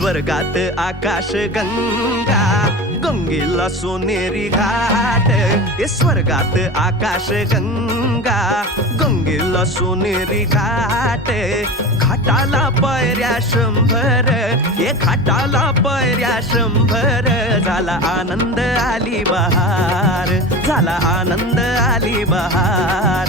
स्वर्गात आकाश गंगा, गंगेला सोनेरी घाट. हे स्वर्गात आकाश गंगा, गंगेला सोनेरी घाट. घाटाला पायऱ्या 100, हे घाटाला पायऱ्या 100. झाला आनंद आली बहार, झाला आनंद आली बहार.